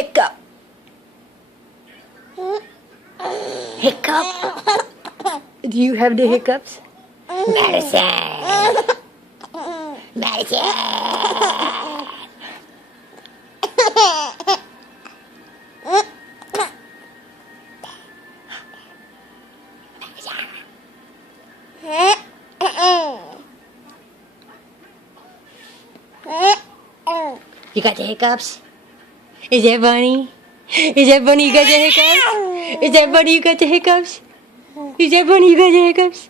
Hiccup. Hiccup. Do you have the hiccups? Medicine. Medicine. You got the hiccups? Is that funny? Is that funny you got the hiccups? Is that funny you got the hiccups? Is that funny you got the hiccups?